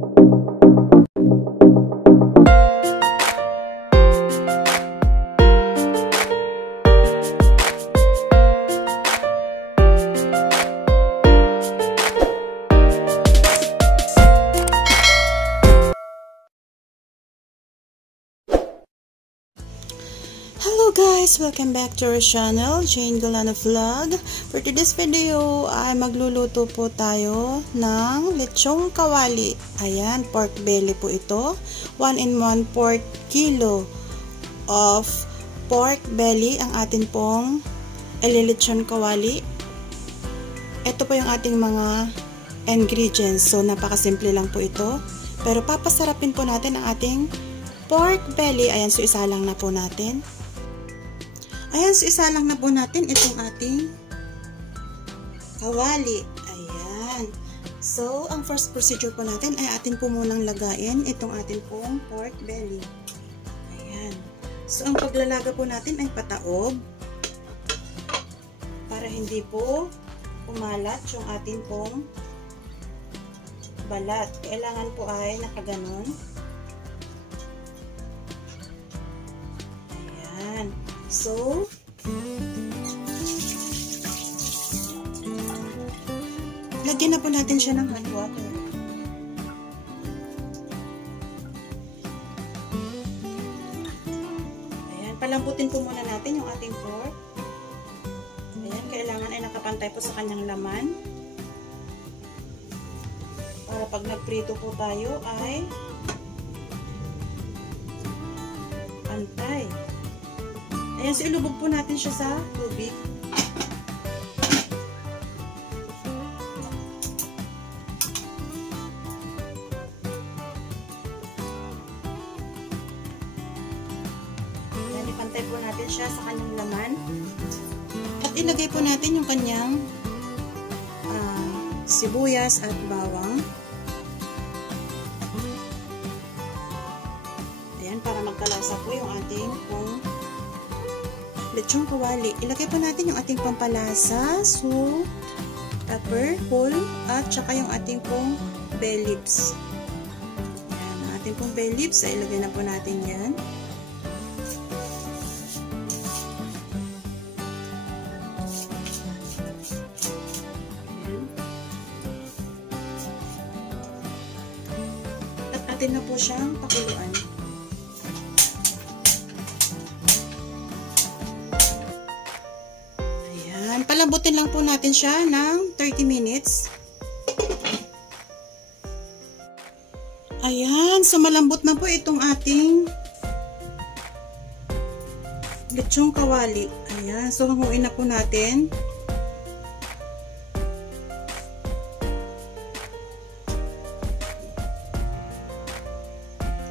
Hello guys! Welcome back to our channel, Jane Galana Vlog. For today's video ay magluluto po tayo ng lechong kawali. Ayan, pork belly po ito. 1-in-1 4 kilo of pork belly ang atin pong lechong kawali. Ito po yung ating mga ingredients. So napakasimple lang po ito. Pero papasarapin po natin ang ating pork belly. Ayan, so isa lang na po natin. Ayan, so isa lang na po natin itong ating kawali. Ayan. So, ang first procedure po natin ay atin po munang lagayin itong ating pong pork belly. Ayan. So, ang paglalaga po natin ay pataob para hindi po kumalat yung ating pong balat. Kailangan po ay nakaganon. Ayan. So, lagyan na po natin siya ng hot water. Ayan, palambutin po muna natin yung ating pork. Ayan, kailangan ay nakapantay po sa kanyang laman. Para pag nagprito po tayo ay pantay. Ayan, so ilubog po natin siya sa tubig. Ayan, ipantay po natin siya sa kanyang laman. At ilagay po natin yung kanyang sibuyas at bawang. Ayan, para magkalasa po yung ating lechong kawali. Ilagay po natin yung ating pampalasa, salt, pepper, whole, at saka yung ating pong bay leaves. Ayan, ang ating pong bay leaves, ay ilagay na po natin yan. Ayan. At atin na po siyang pakuluan. Palambutin lang po natin siya ng 30 minutes. Ayan, so malambot na po itong ating lechong kawali. Ayan, so hanguin na po natin.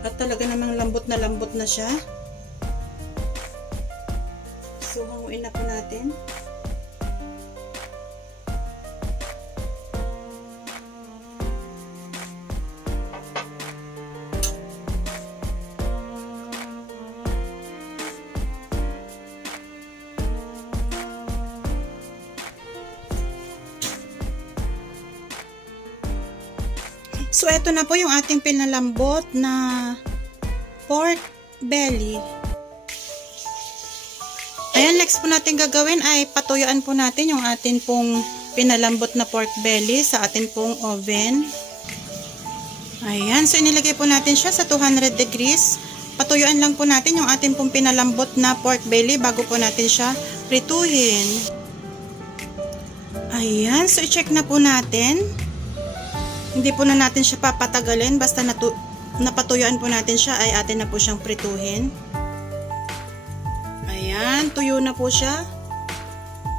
At talaga namang lambot na siya. So hanguin na po natin. So, ito na po yung ating pinalambot na pork belly. Ayan, next po natin gagawin ay patuyuan po natin yung ating pong pinalambot na pork belly sa ating pong oven. Ayan, so inilagay po natin siya sa 200 degrees. Patuyuan lang po natin yung ating pong pinalambot na pork belly bago po natin siya prituhin. Ayan, so i-check na po natin. Hindi po na natin siya papatagalin, basta napatuyuan po natin siya ay atin na po siyang prituhin. Ayan, tuyo na po siya.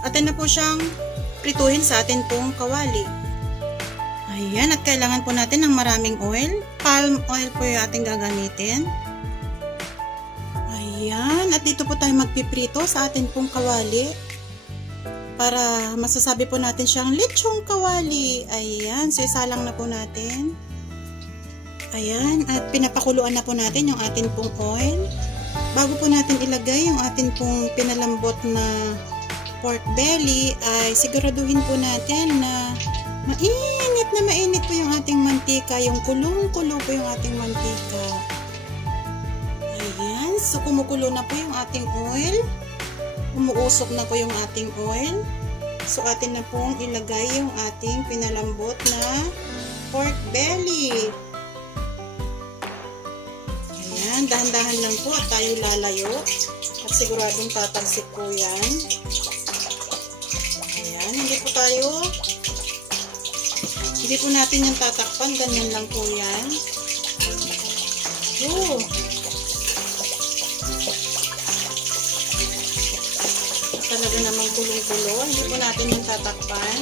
Atin na po siyang prituhin sa atin pong kawali. Ayan, at kailangan po natin ng maraming oil. Palm oil po yung ating gagamitin. Ayan, at dito po tayo magpiprito sa atin pong kawali. Para masasabi po natin siyang lechong kawali. Ayan, so isa lang na po natin. Ayan, at pinapakuluan na po natin yung atin pong oil. Bago po natin ilagay yung atin pong pinalambot na pork belly, ay siguraduhin po natin na Mainit po yung ating mantika. Yung kulong-kulo po yung ating mantika. Ayan. So, kumukulo na po yung ating oil. Umuusok na po yung ating oil. So, atin na pong ilagay yung ating pinalambot na pork belly. Ayan. Dahan-dahan lang po at tayo lalayo. At siguradong tatalsik po yan. Ayan. Hindi po natin yung tatakpan. Ganyan lang po yan. Talaga namang kulong-kulo. Hindi po natin yung tatakpan.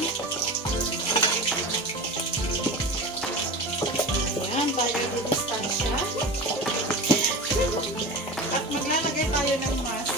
Ayan. Para i-distansya. At maglalagay tayo ng mask.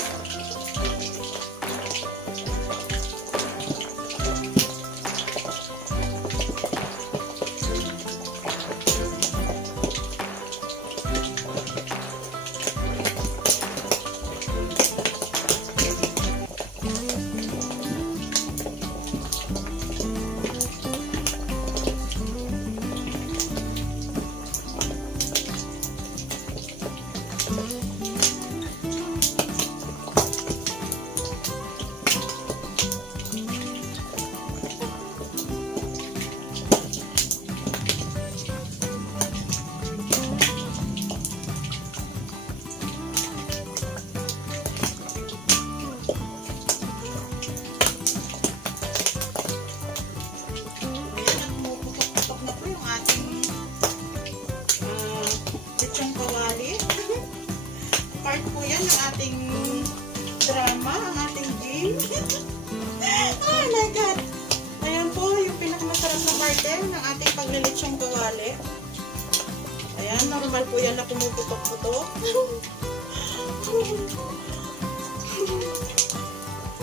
Part po yan ng ating drama, ang ating game. Oh my God! Ayan po yung pinakamasarap na parte ng ating paglilitsyong kawali. Ayan, normal po yan na pumuputok-putok.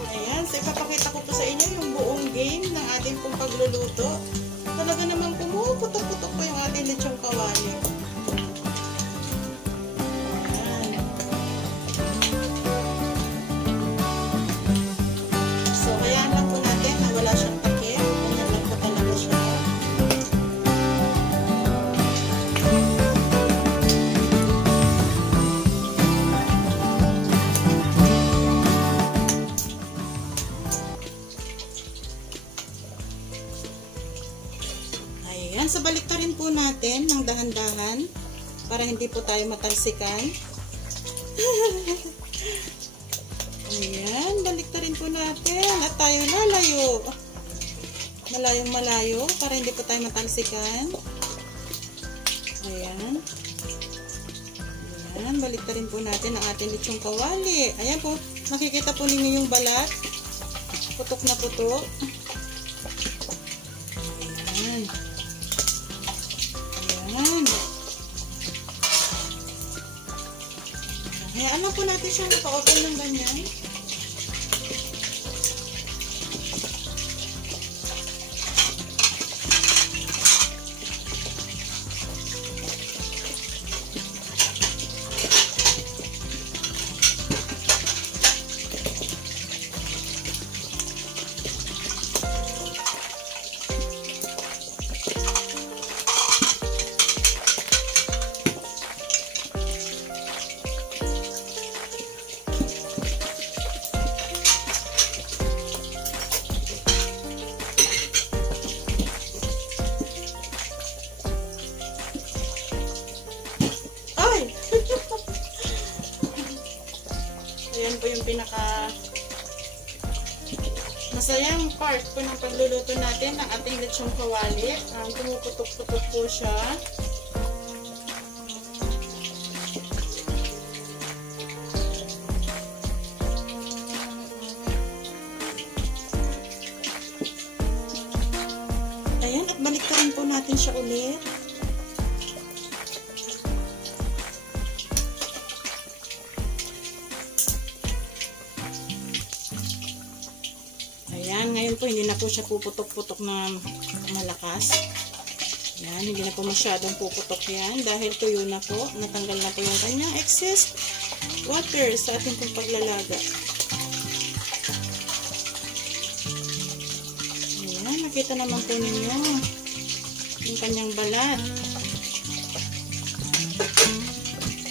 Ayan, so ipapakita ko po sa inyo yung buong game ng ating pong pagluluto. Talaga namang pumuputok-putok po yung ating litsyong kawali. Ayan, so baliktarin po natin ng dahan-dahan para hindi po tayo matalsikan. Ayan, baliktarin po natin at tayo lalayo. Malayong malayo para hindi po tayo matalsikan. Ayan. Ayan, baliktarin po natin ang ating litsyong kawali. Ayan po, makikita po ninyo yung balat. Putok na putok. Ayan. Ayan. Hayaan lang po natin siyang naka-open ng ganyan. Ayan po yung pinaka masayang part po ng pagluluto natin ng ating litsyong kawali. Pumuputok-putok po siya. Ayan, at baliktarin po natin siya ulit. Ayan, ngayon po hindi na po siya puputok-putok na malakas. Ayan, hindi na po masyadong puputok yan dahil tuyo na po. Natanggal na po yung kanyang excess water sa ating pong paglalaga. Ayan, makikita naman po ninyo yung kanyang balat.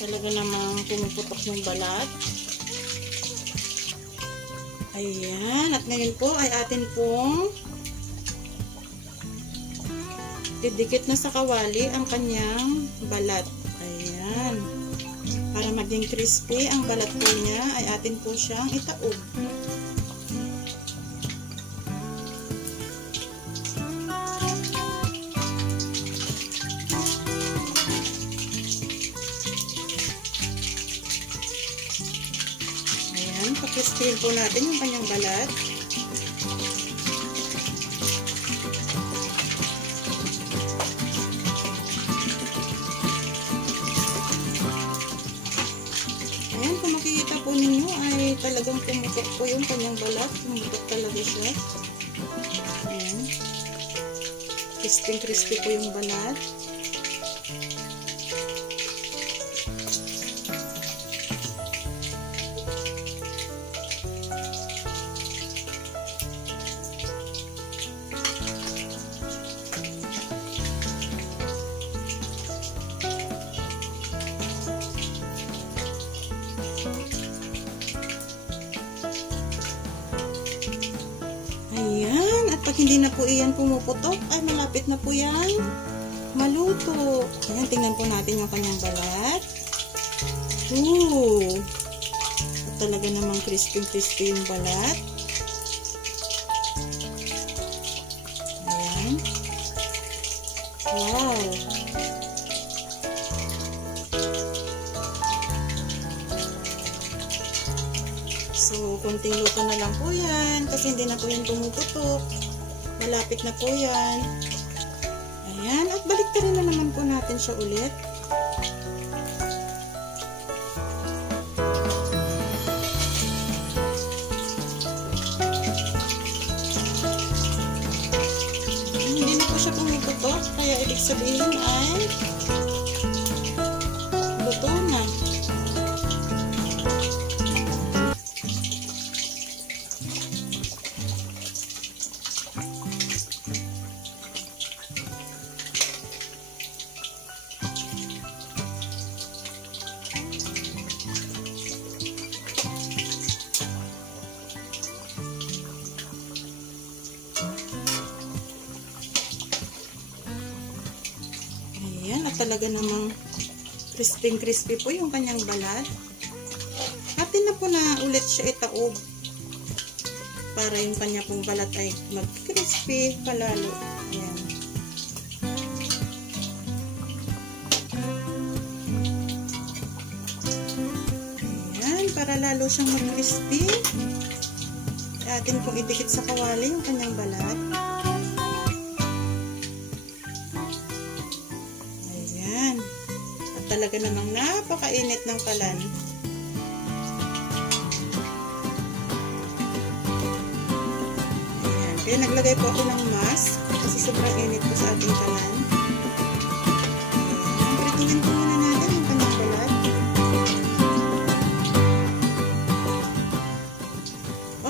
Talaga namang pumuputok yung balat. Ayan. At ngayon po ay atin pong didikit na sa kawali ang kanyang balat. Ayan. Para maging crispy ang balat po niya ay atin po siyang itaob. Ayan. Pakistin po natin yung kanyang balat. Kung makikita po ninyo ay talagang pumutok po yung kanyang balat. Pumutok talaga siya. Ayan. Crispy po yung balat. Ayan, at pag hindi na po iyan pumuputok, ay malapit na po yan maluto. Ayan, tingnan po natin yung kanyang balat. Ooh! At talaga namang crispy yung balat. Ayan. Wow! So, konting luto na lang po yan. Kasi hindi na po yung pumuputok. Malapit na po yan. Ayan. At baliktarin na naman po natin siya ulit. Hindi na po siya pumuputok. Kaya ibig sabihin ay luto na. Ayan, at talaga namang crispy po yung kanyang balat. Atin na po na ulit siya itaob para yung kanya pong balat ay mag-crispy palalo. Ayan. Ayan, para lalo siyang mag-crispy. Atin pong idikit sa kawali yung kanyang balat. Talaga namang napakainit ng kalan. Ayan. Kaya naglagay po ako ng mask kasi sobrang init po sa ating kalan. Ayan. Prituhin po muna natin yung kanyang balat.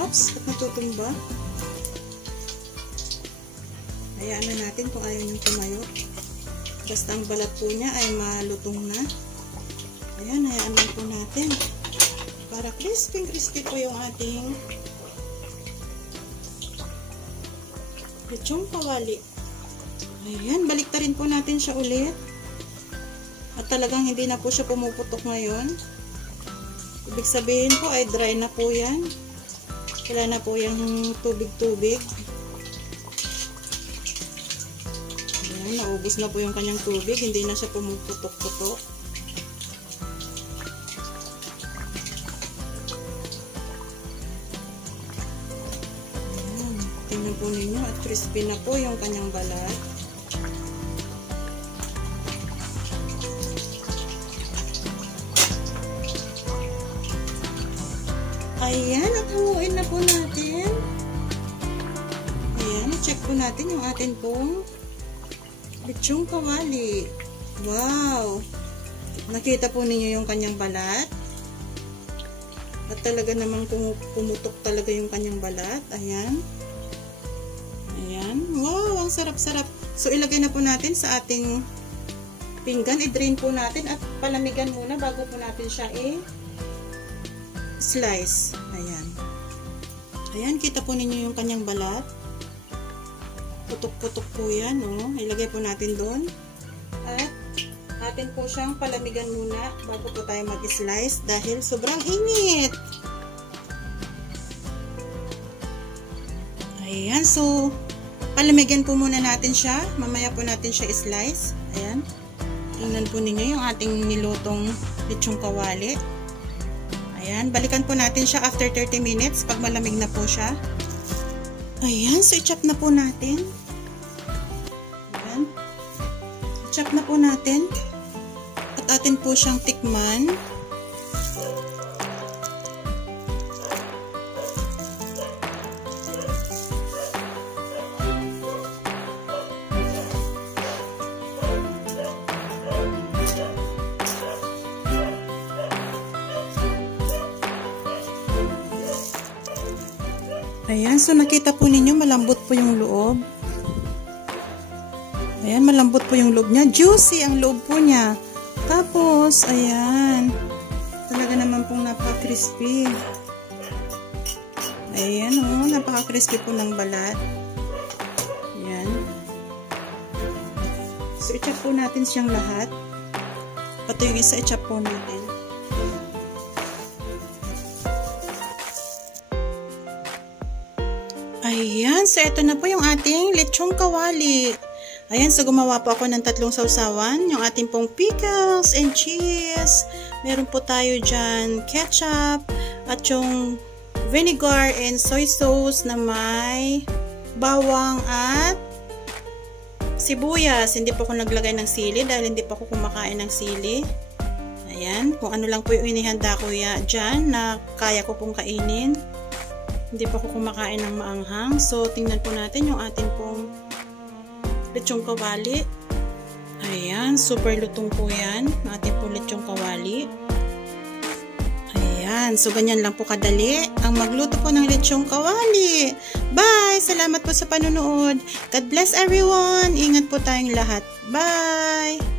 Oops! At natutumba. Hayaan na natin kung ayaw niyong tumayo. Basta ang balat po niya ay malutong na. Ayan, hayaan lang po natin. Para crispy po yung ating lechong kawali. Ayan, baliktarin po natin siya ulit. At talagang hindi na po siya pumuputok ngayon. Ibig sabihin po ay dry na po yan. Wala na po yung tubig-tubig. Naubos na po yung kanyang tubig, hindi na siya pumuputok-putok. Ayan, tingnan po ninyo at crispy na po yung kanyang balat. Ayan, at hanguin na po natin. Ayan, check po natin yung atin pong lechong kawali. Wow! Nakita po ninyo yung kanyang balat. At talaga namang pumutok talaga yung kanyang balat. Ayan. Ayan. Wow, ang sarap-sarap. So, ilagay na po natin sa ating pinggan. I-drain po natin at palamigan muna bago po natin siya i-slice. Ayan. Ayan, kita po ninyo yung kanyang balat. Putok-putok po yan, no? Ilagay po natin doon. At atin po siyang palamigan muna bago po tayo mag-slice dahil sobrang init. Ayan, so palamigan po muna natin siya. Mamaya po natin siya i-slice. Ayan. Tingnan po ninyo yung ating nilutong lechong kawali. Ayan, balikan po natin siya after 30 minutes pag malamig na po siya. Ayan, so i-chop na po natin. Ayan. I-chop na po natin. At atin po siyang tikman. Ayan, so nakita po ninyo malambot po yung loob. Ayan, malambot po yung loob niya. Juicy ang loob po niya. Tapos, ayan. Talaga naman pong napaka-crispy. Ayan, oh, napaka-crispy po ng balat. Ayan. So, i-chop po natin siyang lahat. Pati yung isa, i-chop po natin. Ayan, so ito na po yung ating lechong kawali. Ayan, so gumawa po ako ng 3 sausawan. Yung ating pong pickles and cheese. Meron po tayo dyan ketchup at yung vinegar and soy sauce na may bawang at sibuyas. Hindi po ako naglagay ng sili dahil hindi po ako kumakain ng sili. Ayan, kung ano lang po yung inihanda ko dyan na kaya ko pong kainin. Hindi pa ako kumakain ng maanghang. So, tingnan po natin yung ating pong lechong kawali. Ayan, super lutong po yan. Ating pong lechong kawali. Ayan, so ganyan lang po kadali ang magluto po ng lechong kawali. Bye! Salamat po sa panonood. God bless everyone. Ingat po tayong lahat. Bye!